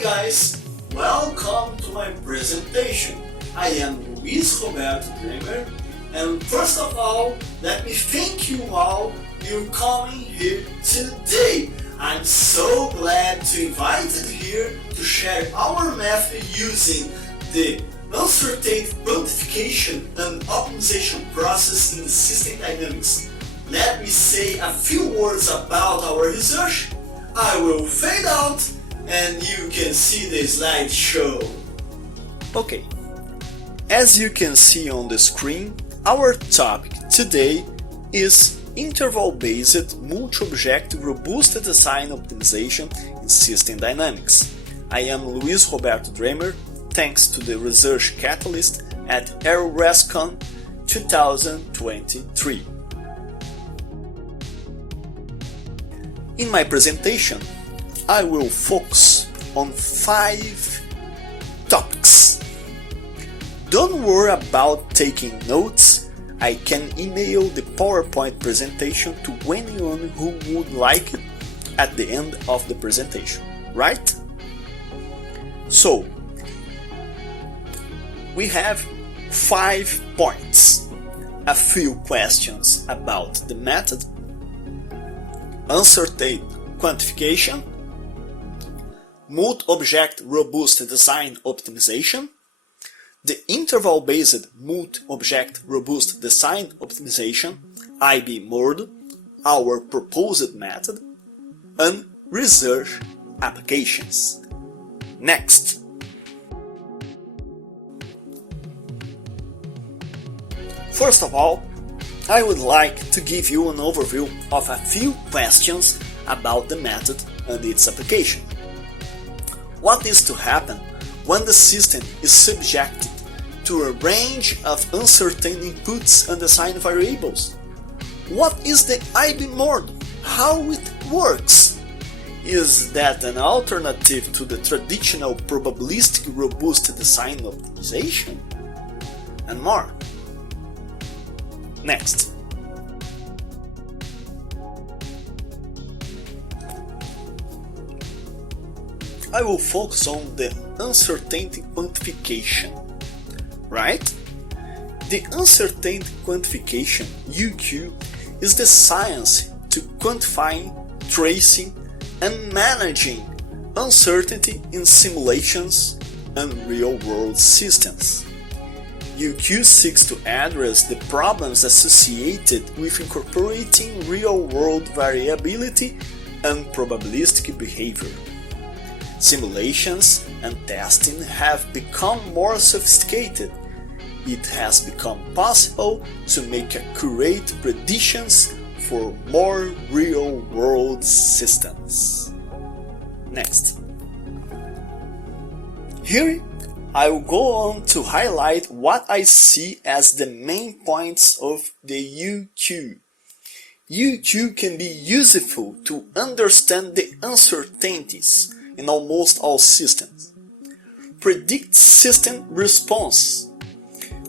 Hi guys, welcome to my presentation. I am Luis Roberto Dremer, and first of all, let me thank you all for coming here today. I'm so glad to invite you here to share our method using the uncertainty quantification and optimization process in the system dynamics. Let me say a few words about our research. I will fade out and you can see the slideshow. Okay, as you can see on the screen, our topic today is interval-based multi-object robust design optimization in system dynamics. I am Luis Roberto Dremer, thanks to the research catalyst at Aerorescon 2023. In my presentation, I will focus on 5 topics. Don't worry about taking notes. I can email the PowerPoint presentation to anyone who would like it at the end of the presentation, right? So, we have 5 points. A few questions about the method, uncertainty quantification, multi-object robust design optimization, the interval-based multi-object robust design optimization, ib-mordo, our proposed method, and research applications. Next. First of all, I would like to give you an overview of a few questions about the method and its application. What is to happen when the system is subjected to a range of uncertain inputs and design variables? What is the ib-mordo? How it works? Is that an alternative to the traditional probabilistic robust design optimization? And more. Next. I will focus on the uncertainty quantification, right? The uncertainty quantification, UQ, is the science to quantifying, tracing, and managing uncertainty in simulations and real-world systems. UQ seeks to address the problems associated with incorporating real-world variability and probabilistic behavior. Simulations and testing have become more sophisticated. It has become possible to make accurate predictions for more real-world systems. Next. Here I will go on to highlight what I see as the main points of the UQ. UQ can be useful to understand the uncertainties in almost all systems. Predict system response,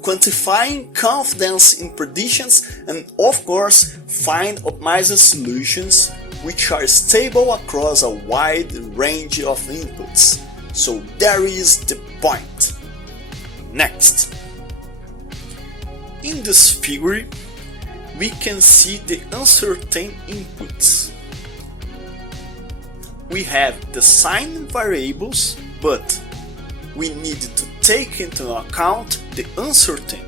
quantifying confidence in predictions, and of course find optimized solutions which are stable across a wide range of inputs. So there is the point. Next. In this figure, we can see the uncertain inputs. We have design variables, but we need to take into account the uncertain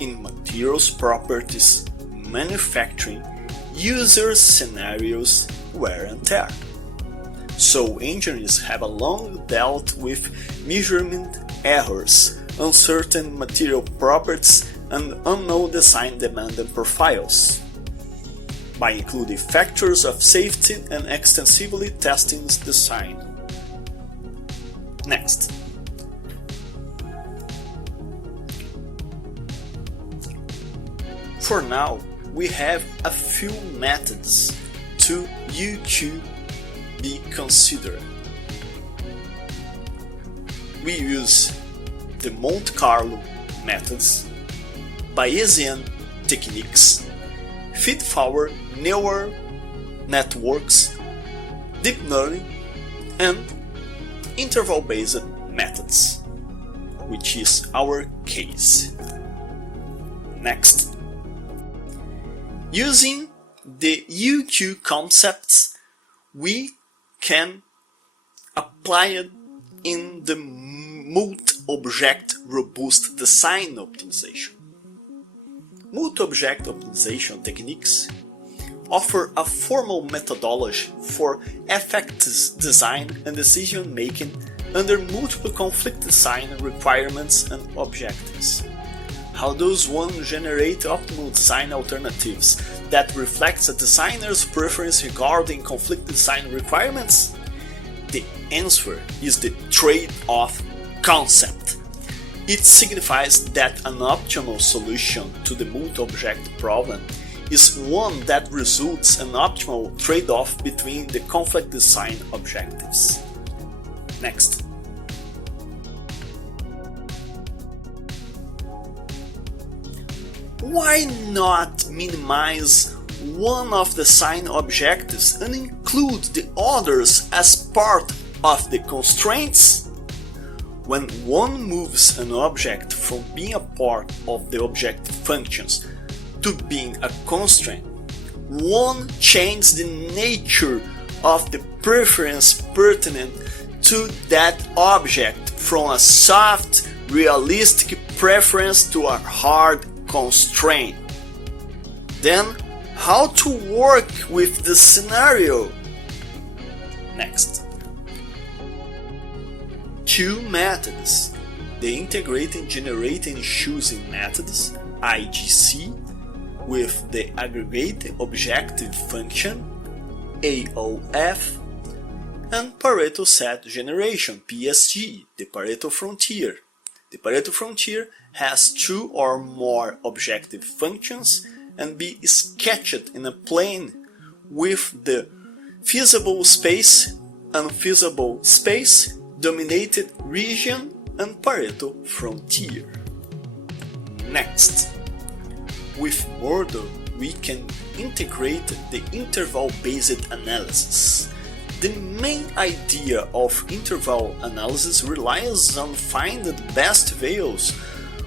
in materials properties, manufacturing, user scenarios, wear and tear. So engineers have long dealt with measurement errors, uncertain material properties, and unknown design demand profiles, by including factors of safety and extensively testing design. Next. For now, we have a few methods to UQ be considered. We use the Monte Carlo methods, Bayesian techniques, feed-forward neural networks, deep learning, and interval-based methods, which is our case. Next. Using the UQ concepts, we can apply it in the multi-object robust design optimization. Multi-object optimization techniques offer a formal methodology for effective design and decision making under multiple conflict design requirements and objectives. How does one generate optimal design alternatives that reflects a designer's preference regarding conflict design requirements? The answer is the trade-off concept. It signifies that an optimal solution to the multi-object problem is one that results in an optimal trade-off between the conflict design objectives. Next. Why not minimize one of the design objectives and include the others as part of the constraints? When one moves an object from being a part of the objective functions to being a constraint, one changes the nature of the preference pertinent to that object from a soft, realistic preference to a hard constraint. Then, how to work with this scenario? Next. Two methods: the integrating, generating, choosing methods (IGC) with the aggregate objective function AOF, and Pareto set generation PSG, the Pareto frontier. The Pareto frontier has two or more objective functions and be sketched in a plane with the feasible space, unfeasible space, dominated region, and Pareto frontier. Next. With ib-mordo, we can integrate the interval-based analysis. The main idea of interval analysis relies on finding the best values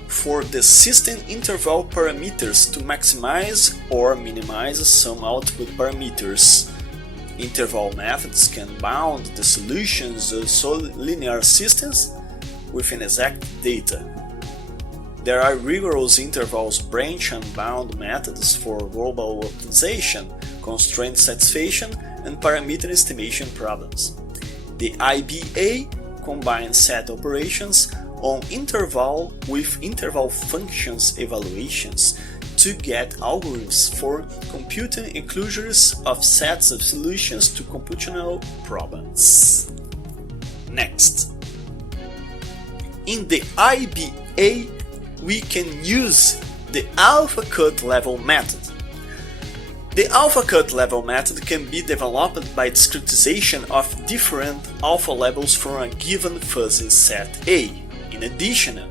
for the system interval parameters to maximize or minimize some output parameters. Interval methods can bound the solutions of linear systems with inexact data. There are rigorous intervals branch and bound methods for global optimization, constraint satisfaction, and parameter estimation problems. The IBA combines set operations on interval with interval functions evaluations to get algorithms for computing inclusions of sets of solutions to computational problems. Next. In the IBA, we can use the alpha cut level method. The alpha cut level method can be developed by discretization of different alpha levels from a given fuzzy set A. In addition,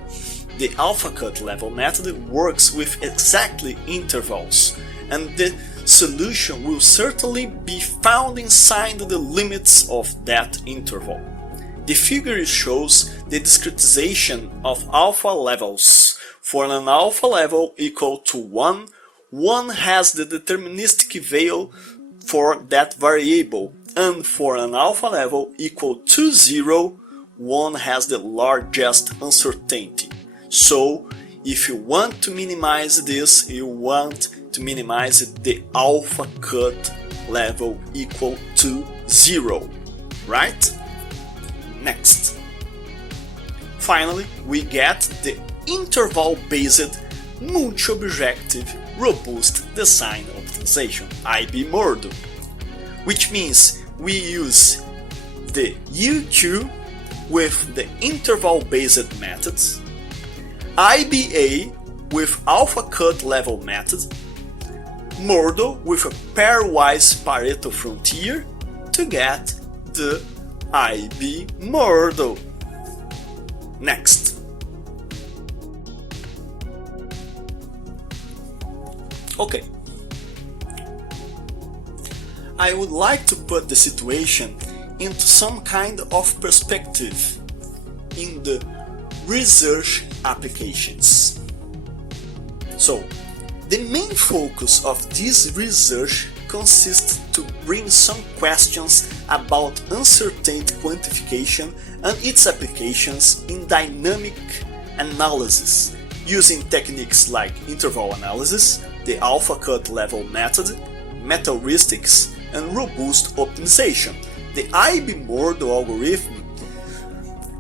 the alpha cut level method works with exactly intervals, and the solution will certainly be found inside the limits of that interval. The figure shows the discretization of alpha levels. For an alpha level equal to 1, one has the deterministic value for that variable, and for an alpha level equal to 0, one has the largest uncertainty. So, if you want to minimize this, you want to minimize the alpha cut level equal to 0, right? Next. Finally, we get the interval-based multi-objective robust design optimization, ib-mordo, which means we use the UQ with the interval-based methods, IBA with alpha cut level method, ib-mordo with a pairwise Pareto frontier to get the ib-mordo. Next. Okay. I would like to put the situation into some kind of perspective in the research applications. So, the main focus of this research consists to bring some questions about uncertainty quantification and its applications in dynamic analysis, using techniques like interval analysis, the alpha cut level method, meta-heuristics, and robust optimization. The ib-mordo algorithm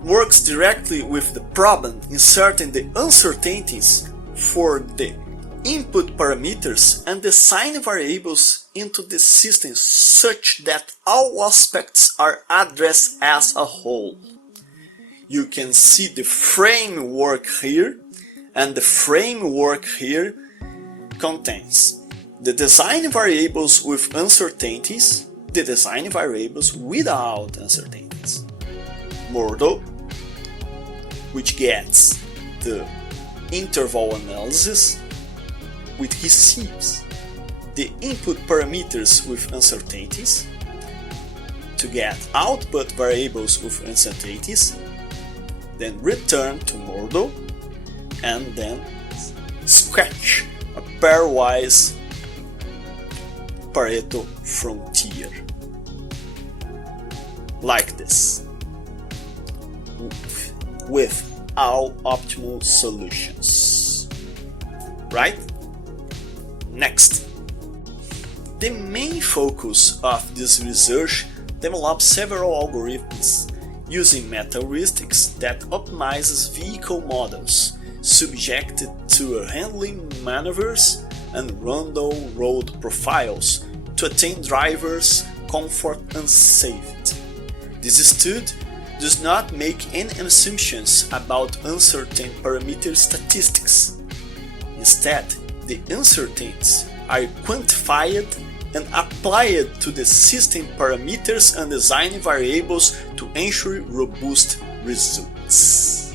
works directly with the problem, inserting the uncertainties for the input parameters and design variables into the system such that all aspects are addressed as a whole. You can see the framework here, and the framework here contains the design variables with uncertainties, the design variables without uncertainties. Mordo, which gets the interval analysis, which receives the input parameters with uncertainties, to get output variables with uncertainties, then return to Mordo, and then sketch a pairwise Pareto frontier, like this, with all optimal solutions, right? Next, the main focus of this research develops several algorithms using meta-heuristics that optimizes vehicle models subjected to handling maneuvers and random road profiles to attain drivers' comfort and safety. This study does not make any assumptions about uncertain parameter statistics. Instead, the uncertainties are quantified and applied to the system parameters and design variables to ensure robust results.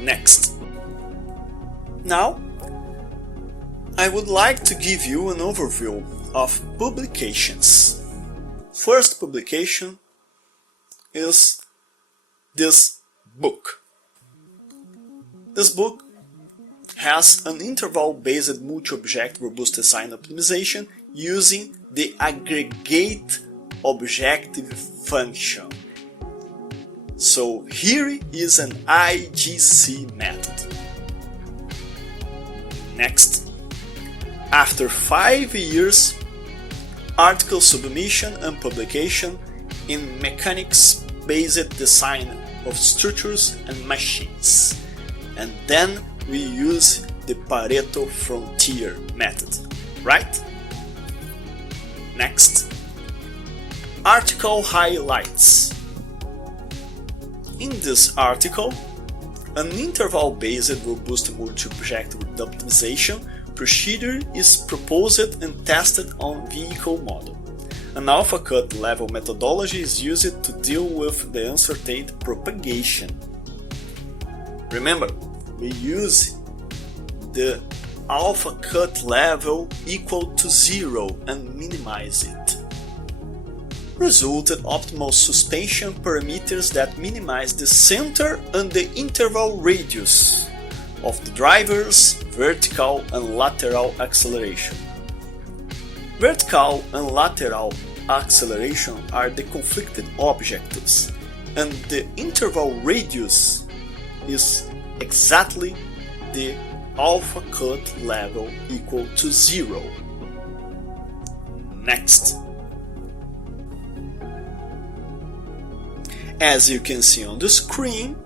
Next. Now, I would like to give you an overview of publications. First publication is this book. This book has an interval-based multi-object robust design optimization using the aggregate objective function. So here is an IGC method. Next, after 5 years, article submission and publication in mechanics-based design of structures and machines. And then we use the Pareto frontier method, right? Next, article highlights. In this article, an interval-based robust multi-object optimization procedure is proposed and tested on vehicle model. An alpha cut level methodology is used to deal with the uncertainty propagation. Remember, we use the alpha cut level equal to 0 and minimize it. Resulted optimal suspension parameters that minimize the center and the interval radius of the driver's vertical and lateral acceleration. Vertical and lateral acceleration are the conflicted objectives, and the interval radius is exactly the alpha cut level equal to 0. Next. As you can see on the screen,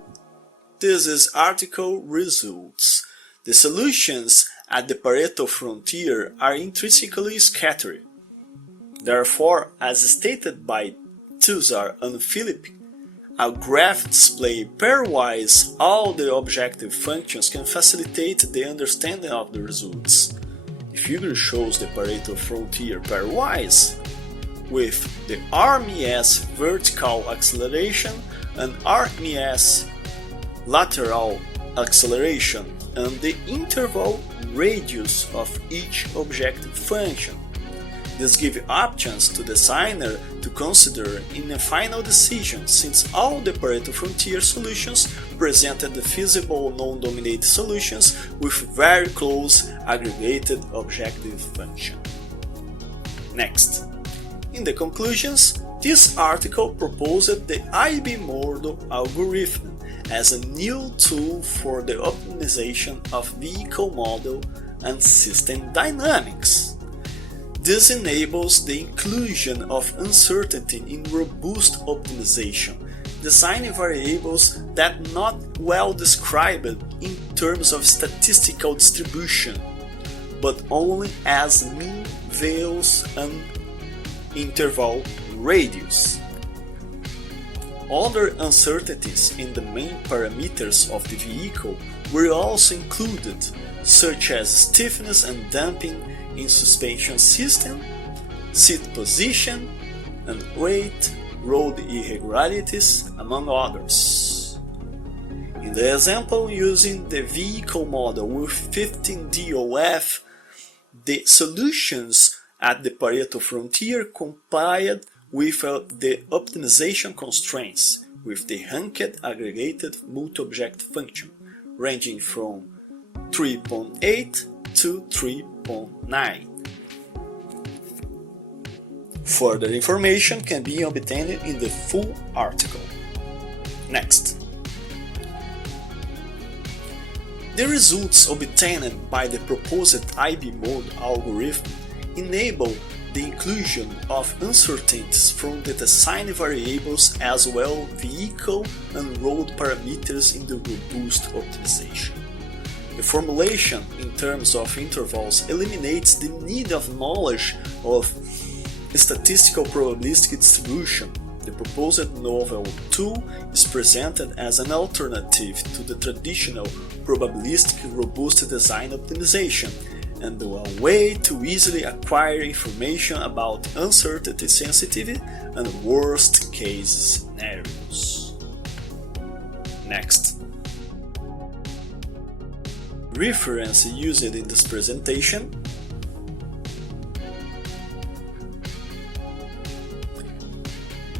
this is article results. The solutions at the Pareto frontier are intrinsically scattered. Therefore, as stated by Tuzar and Philip, a graph display pairwise all the objective functions can facilitate the understanding of the results. The figure shows the Pareto frontier pairwise, with the RMS vertical acceleration and RMS lateral acceleration and the interval radius of each objective function. This gives options to the designer to consider in a final decision, since all the Pareto frontier solutions presented the feasible non-dominated solutions with very close aggregated objective function. Next, in the conclusions, this article proposed the ib-mordo algorithm as a new tool for the optimization of vehicle model and system dynamics. This enables the inclusion of uncertainty in robust optimization, designing variables that are not well described in terms of statistical distribution, but only as mean values and interval radius. Other uncertainties in the main parameters of the vehicle were also included, such as stiffness and damping in suspension system, seat position, and weight, road irregularities, among others. In the example using the vehicle model with 15 DOF, the solutions at the Pareto frontier complied with the optimization constraints with the ranked aggregated multi-object function, ranging from 3.8 to 3.9. Further information can be obtained in the full article. Next. The results obtained by the proposed ib-mordo algorithm enable the inclusion of uncertainties from the design variables as well vehicle and road parameters in the robust optimization. The formulation in terms of intervals eliminates the need of knowledge of statistical probabilistic distribution. The proposed novel tool is presented as an alternative to the traditional probabilistic robust design optimization and a way to easily acquire information about uncertainty sensitivity and worst case scenarios. Next. Reference used in this presentation.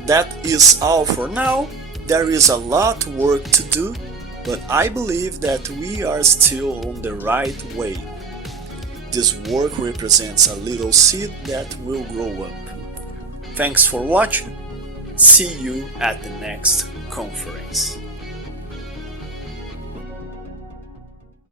That is all for now. There is a lot of work to do, but I believe that we are still on the right way. This work represents a little seed that will grow up. Thanks for watching. See you at the next conference.